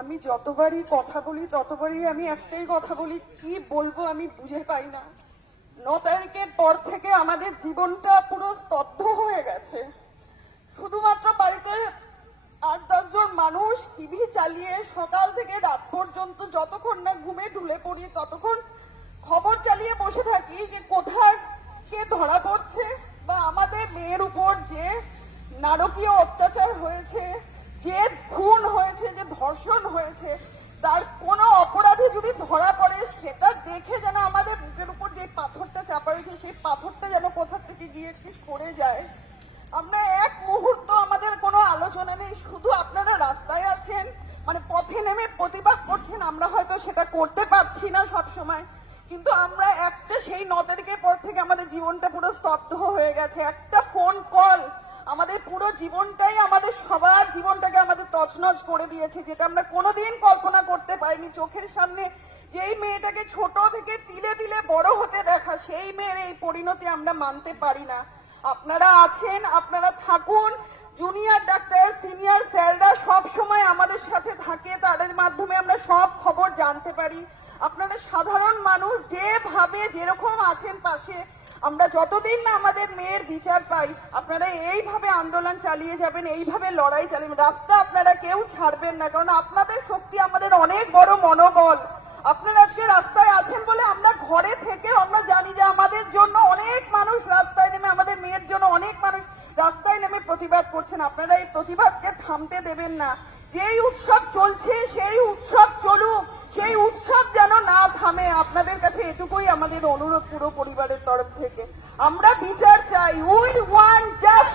আমি যতবারই কথা বলি, ততবারই আমি একটাই কথা বলি, কি বলব আমি বুঝে পাই না। ন তারিখের পর থেকে আমাদের জীবনটা পুরো স্তব্ধ হয়ে গেছে। শুধুমাত্র বাড়িতে আট দশজন মানুষ, টিভি চালিয়ে সকাল থেকে রাত পর্যন্ত যতক্ষণ না ঘুমে ঢুলে পড়ি, ততক্ষণ খবর চালিয়ে বসে থাকি যে কোথায় কে ধরা পড়ছে বা আমাদের মেয়ের উপর যে নারকীয় অত্যাচার হয়েছে যে খুন হয়েছে, যে ধর্ষণ হয়েছে, তার কোনো অপরাধী যদি ধরা পড়ে, সেটা দেখে যেন আমাদের বুকের উপর যে পাথরটা চাপা রয়েছে, সেই পাথরটা যেন কোথা থেকে গিয়ে একটু সরে যায়। আমরা এক মুহূর্ত আমাদের কোনো আলোচনা নেই, শুধু আপনারা রাস্তায় আছেন মানে পথে নেমে প্রতিবাদ করছেন, আমরা হয়তো সেটা করতে পারছি না সব সময় কিন্তু আমরা একটা সেই ন তারিখের পর থেকে আমাদের জীবনটা পুরো স্তব্ধ হয়ে গেছে। একটা ফোন কল আমাদের পুরো জীবনটাই আমাদের তছনছ করে দিয়েছে, যেটা আমরা কোনোদিন কল্পনা করতে পারিনি। চোখের সামনে যেই মেয়েটাকে ছোট থেকে তিলে তিলে বড় হতে দেখা, সেই মেয়ের এই পরিণতি আমরা মানতে পারি না। আপনারা আছেন, আপনারা থাকুন। জুনিয়র ডাক্তার, সিনিয়র স্যাররা সব সময় আমাদের সাথে থাকে, তাদের মাধ্যমে আমরা সব খবর জানতে পারি। আপনারা সাধারণ মানুষ, যেভাবে যেরকম আছেন পাশে আমরা যতদিন না আমাদের মেয়ের বিচার পাই, আপনারা এইভাবে আন্দোলন চালিয়ে যাবেন, এইভাবে লড়াই চালিয়ে রাস্তা আপনারা কেউ ছাড়বেন না, কারণ আপনাদের শক্তি আমাদের অনেক বড় মনোবল। আপনারা আজকে রাস্তায় আছেন বলে আমরা ঘরে থেকে আমরা জানি যে আমাদের জন্য অনেক মানুষ রাস্তায় নেমে, আমাদের মেয়ের জন্য অনেক মানুষ রাস্তায় নেমে প্রতিবাদ করছেন। আপনারা এই প্রতিবাদকে থামতে দেবেন না। যেই উৎসব চলছে, সেই উৎসব চলুক, সেই উৎসব যেন না থামে। আপনাদের কাছে এটুকুই আমাদের অনুরোধ পুরো পরিবারের তরফ থেকে। আমরা বিচার চাই। We want justice